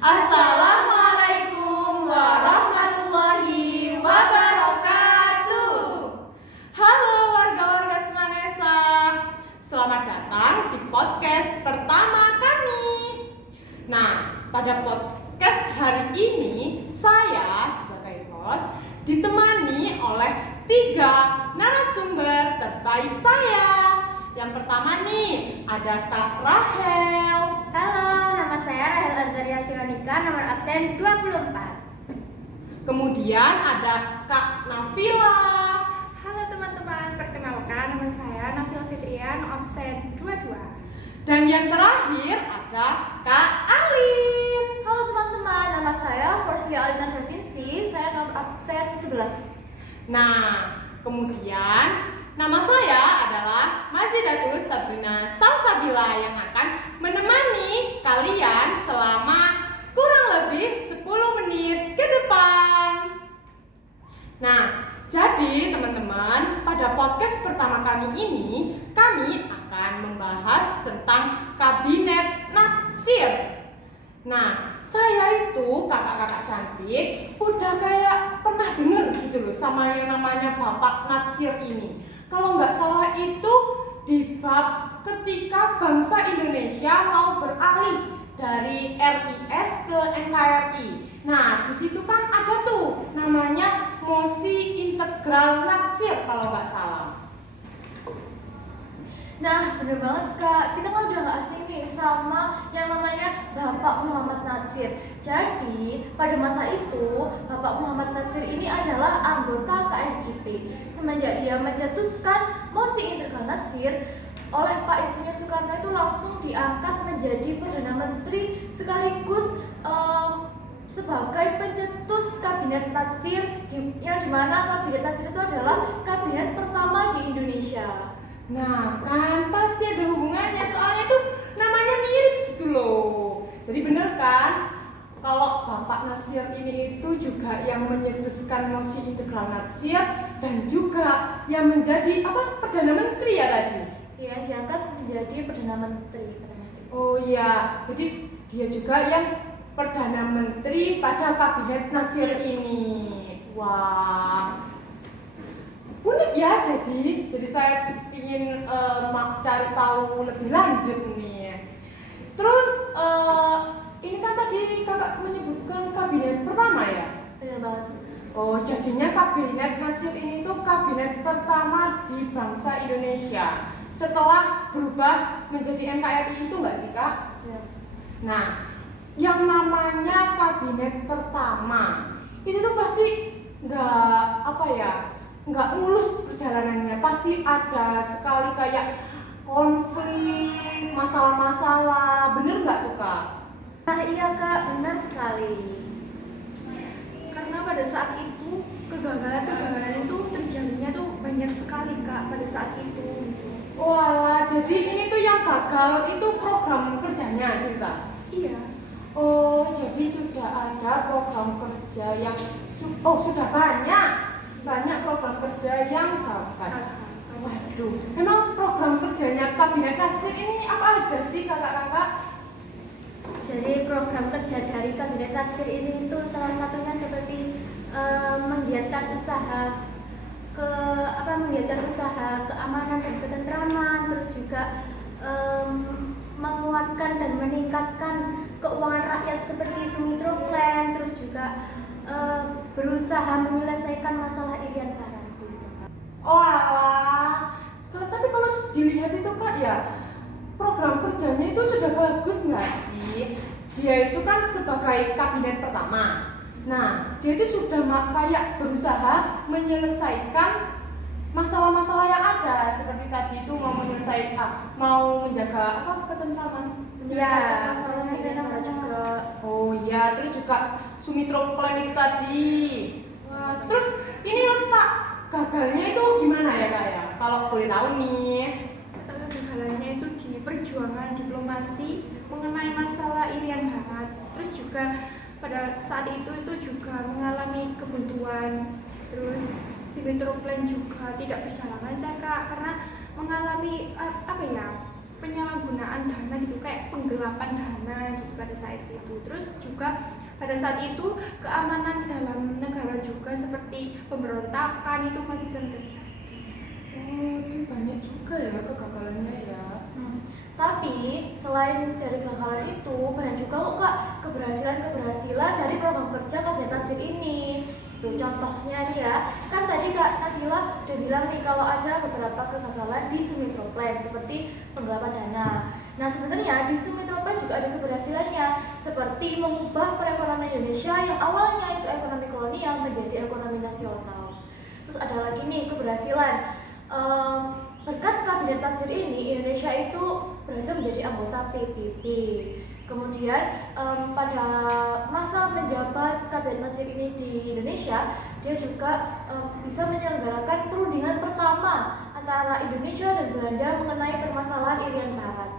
Assalamualaikum warahmatullahi wabarakatuh. Halo warga-warga Semanesa, selamat datang di podcast pertama kami. Nah, pada podcast hari ini saya sebagai host ditemani oleh 3 narasumber terbaik saya. Yang pertama nih, ada Kak Rahel. Halo, nama saya Rahel Azaria Veronica, nomor absen 24. Kemudian ada Kak Nafila. Halo teman-teman, perkenalkan nama saya Nafila Fitrian, absen 22. Dan yang terakhir ada Kak Alin. Halo teman-teman, nama saya Forslia Alina Da Vinci, saya nomor absen 11. Nah, kemudian nama saya adalah Mazidatus Sabrina Salsabila yang akan menemani kalian selama kurang lebih 10 menit ke depan. Nah, jadi teman-teman, pada podcast pertama kami ini kami akan membahas tentang kabinet natsir. Nah, saya itu kakak-kakak cantik udah kayak pernah denger gitu loh sama yang namanya Bapak Natsir ini. Kalau nggak salah itu di bab ketika bangsa Indonesia mau beralih dari RIS ke NKRI. Nah, di situ kan ada tuh namanya mosi integral natsir kalau nggak salah. Nah, bener banget Kak, kita kan udah gak asing nih sama yang namanya Bapak Muhammad Natsir. Jadi, pada masa itu, Bapak Muhammad Natsir ini adalah anggota KMIP. Semenjak dia mencetuskan mosi integral natsir, oleh Pak Insinyur Soekarno itu langsung diangkat menjadi Perdana Menteri sekaligus sebagai pencetus kabinet natsir, yang dimana kabinet natsir itu adalah kabinet pertama di Indonesia. Nah, kan pasti ada hubungannya, soalnya itu namanya mirip gitu loh. Jadi bener kan, kalau Bapak Natsir ini itu juga yang menyetuskan mosi integral natsir dan juga yang menjadi Perdana Menteri ya tadi? Iya, diangkat menjadi Perdana Menteri. Oh iya, jadi dia juga yang Perdana Menteri pada kabinet natsir ini. Wah, unik ya, jadi saya ingin cari tahu lebih lanjut nih. Terus ini kan tadi kakak menyebutkan kabinet pertama ya? Benar banget. Oh, jadinya kabinet natsir ini tuh kabinet pertama di bangsa Indonesia setelah berubah menjadi NKRI itu nggak sih Kak? Ya. Nah, yang namanya kabinet pertama itu tuh pasti nggak mulus perjalanannya, pasti ada sekali kayak konflik, masalah-masalah, bener nggak tuh Kak? Nah, iya Kak, benar sekali. Karena pada saat itu kegagalan itu terjadinya tuh banyak sekali Kak pada saat itu. Walah, jadi ini tuh yang gagal itu program kerjanya gitu Kak? Iya. Oh, jadi sudah ada program kerja yang sudah banyak program kerja yang gagal. Waduh, emang program kerjanya kabinet natsir ini apa aja sih kakak-kakak? Jadi program kerja dari kabinet natsir ini itu salah satunya seperti menggiatkan usaha keamanan dan ketentraman, terus juga menguatkan dan meningkatkan keuangan rakyat seperti Sumitroplen, terus juga berusaha menyelesaikan masalah Irian Barat. Oh alah, tapi kalau dilihat itu Kak ya, program kerjanya itu sudah bagus nggak sih? Dia itu kan sebagai kabinet pertama. Nah, dia itu sudah kayak berusaha menyelesaikan masalah-masalah yang ada, seperti tadi itu mau menjaga ketentraman. Ya, masalah juga. Oh iya, terus juga Sumitroplen itu tadi. Wah, terus ini letak gagalnya itu gimana ya Kak ya? Kalau boleh tahu nih. Kegagalannya itu di perjuangan diplomasi mengenai masalah Irian Barat. Terus juga pada saat itu juga mengalami kebuntuan. Terus Sumitroplen juga tidak berjalan lancar Kak, karena mengalami penyalahgunaan dana gitu, kayak penggelapan dana gitu pada saat itu. Terus juga pada saat itu keamanan dalam negara juga seperti pemberontakan itu masih sering terjadi. Oh, itu banyak juga ya kegagalannya ya. Tapi selain dari kegagalan itu banyak juga kok Kak keberhasilan dari program kerja Kabinet Nadsir ini. Tuh contohnya nih ya, kan tadi Kak Nabila udah bilang nih kalau ada beberapa kegagalan di Sumitro Plan seperti penggelapan dana. Nah sebenarnya di Sumitro Plan juga ada keberhasilannya seperti mengubah perekonomian Indonesia yang awalnya itu ekonomi kolonial menjadi ekonomi nasional. Terus ada lagi nih keberhasilan berkat Kabinet Nadsir ini Indonesia itu berhasil menjadi anggota PBB. Kemudian pada masa menjabat Kabinet Nadsir ini di Indonesia, dia juga bisa menyelenggarakan perundingan pertama antara Indonesia dan Belanda mengenai permasalahan Irian Barat.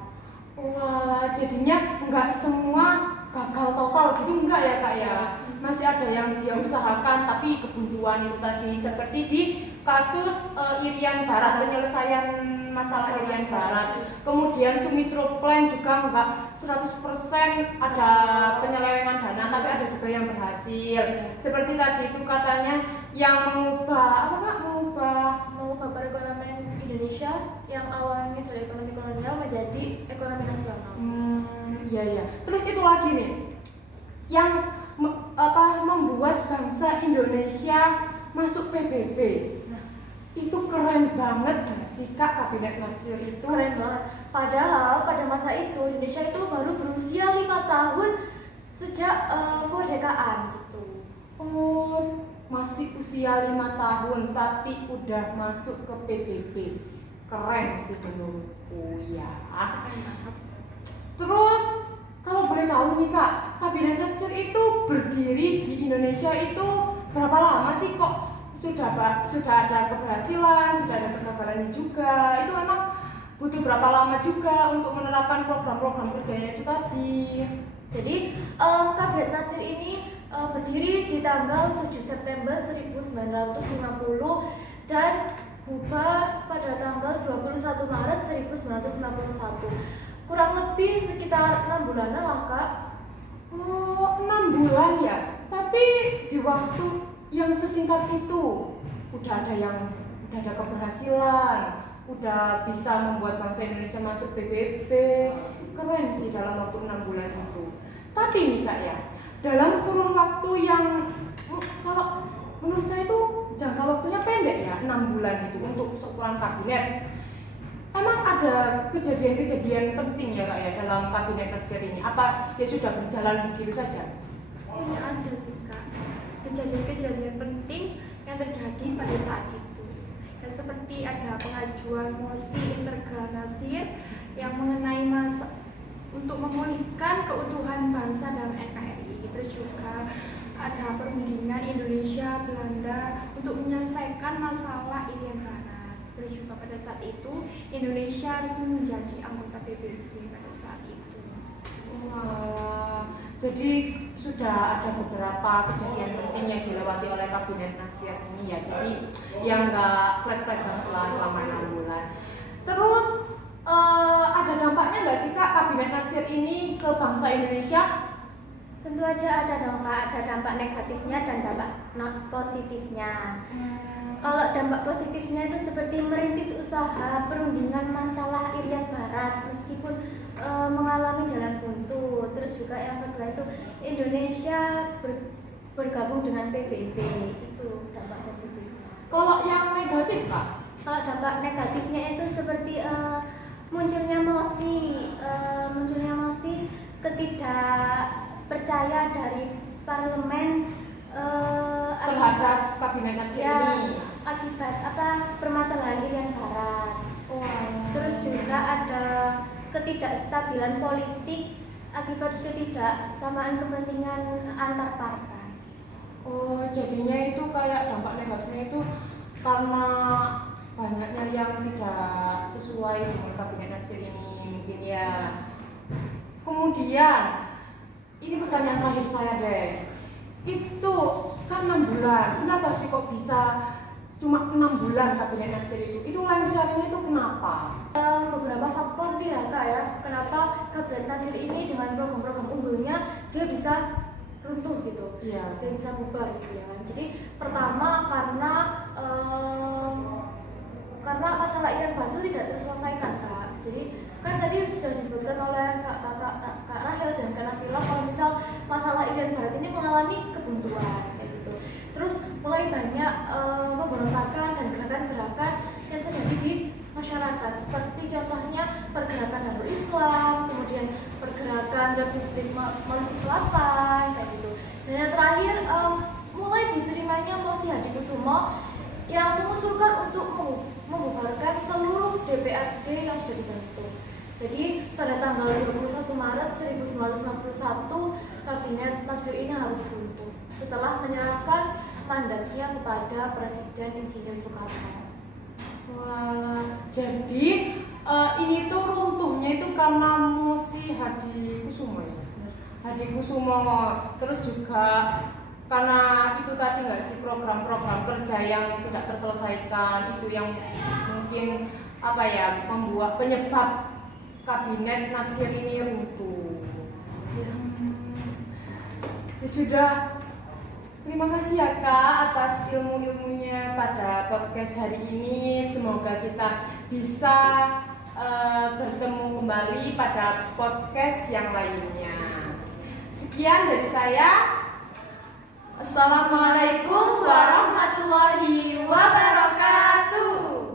Wah, jadinya nggak semua gagal total gitu enggak ya Kak ya? Masih ada yang dia usahakan tapi kebuntuan itu tadi seperti di kasus Irian Barat, penyelesaian masalah Irian Barat. Kemudian Sumitro Plan juga enggak 100% ada penyelewengan dana, tapi ada juga yang berhasil. Seperti tadi itu katanya yang mengubah Mengubah perekonomian Indonesia yang awalnya dari ekonomi kolonial menjadi ekonomi nasional. Iya ya. Terus itu lagi nih, yang membuat bangsa Indonesia masuk PBB. Nah, itu keren banget gak sih Kak Kabinet Nadsir itu? Keren banget. Padahal pada masa itu Indonesia itu baru berusia 5 tahun sejak kemerdekaan gitu. Oh, masih usia 5 tahun tapi udah masuk ke PBB. Keren sih menurutku ya. Terus kalau boleh tahu nih Kak, Kabinet Nadsir itu berdiri di Indonesia itu berapa lama sih kok sudah ada keberhasilan, sudah ada kegagalannya juga. Itu memang butuh berapa lama juga untuk menerapkan program-program kerjanya itu tadi. Jadi Kabinet Nadsir ini berdiri di tanggal 7 September 1950 dan bubar pada tanggal 21 Maret 1961. Kurang lebih sekitar 6 bulanan lah Kak. Oh, 6 bulan ya. Tapi di waktu yang sesingkat itu udah ada keberhasilan, udah bisa membuat bangsa Indonesia masuk PBB. Keren sih dalam waktu 6 bulan itu. Tapi nih Kak ya, dalam kurun waktu yang kalau menurut saya itu jangka waktunya pendek ya, 6 bulan itu untuk seukuran kabinet. Emang ada kejadian-kejadian penting ya Kak ya dalam Kabinet Nadsir ini? Apa ya sudah berjalan begitu saja? Ini ada sih Kak, kejadian-kejadian penting yang terjadi pada saat itu. Dan seperti ada pengajuan mosi integral Nadsir yang mengenai masa untuk memulihkan keutuhan bangsa dalam NKRI. Terus juga ada perundingan Indonesia Belanda untuk menyelesaikan masalah Irian Barat. Terus juga pada saat itu Indonesia resmi menjadi anggota PBB pada saat itu. Wah, jadi sudah ada beberapa kejadian penting yang dilewati oleh Kabinet Nadsir ini ya. Jadi yang nggak flat-flat banget lah selama 6 bulan. Terus ada dampaknya nggak sih Kak Kabinet Nadsir ini ke bangsa Indonesia? Tentu aja ada dong Kak, ada dampak negatifnya dan dampak positifnya. Kalau dampak positifnya itu seperti merintis usaha perundingan masalah Irian Barat meskipun mengalami jalan buntu. Terus juga yang kedua itu Indonesia bergabung dengan PBB, itu dampak positifnya. Kalau yang negatif Kak? Kalau dampak negatifnya itu seperti munculnya mosi ketidak percaya dari parlemen Terhadap Kabinet Nadsir ini? Akibat permasalahan Irian Barat. Terus juga ada ketidakstabilan politik akibat ketidaksamaan kepentingan antar partai. Oh, jadinya itu kayak dampak negatifnya itu karena banyaknya yang tidak sesuai dengan Kabinet Nadsir ini mungkin ya. Kemudian ini pertanyaan terakhir saya deh. Itu kan 6 bulan, kenapa sih kok bisa cuma 6 bulan kabinet nadsir itu lengsernya itu kenapa? Beberapa faktor nih ya Kak ya, kenapa kabinet nadsir ini dengan program-program unggulnya dia bisa runtuh gitu, Iya. dia bisa bubar gitu ya kan. Jadi pertama karena masalah ikan batu tidak terselesaikan Kak. Jadi kan tadi sudah disebutkan oleh Kak Rahel dan Kak Nafila kalau misal masalah Irian Barat ini mengalami kebuntuan kayak gitu. Terus mulai banyak pemberontakan dan gerakan-gerakan yang terjadi di masyarakat, seperti contohnya pergerakan Darul Islam, kemudian pergerakan Republik Maluku Selatan kayak gitu. Dan yang terakhir mulai diterimanya mosi Hadikusumo yang mengusulkan untuk membubarkan seluruh DPRD yang sudah dibentuk. Jadi pada tanggal 21 Maret 1991 kabinet nadsir ini harus runtuh setelah menyerahkan mandatnya kepada Presiden Insinyur Soekarno. Wah, jadi ini tuh runtuhnya itu karena mosi Hadikusumo ya. Hadikusumo, terus juga karena itu tadi nggak sih program-program kerja yang tidak terselesaikan itu yang mungkin apa ya membuat penyebab kabinet nadsir ini runtuh. Ya sudah. Terima kasih ya Kak atas ilmu-ilmunya pada podcast hari ini. Semoga kita bisa bertemu kembali pada podcast yang lainnya. Sekian dari saya. Assalamualaikum warahmatullahi wabarakatuh.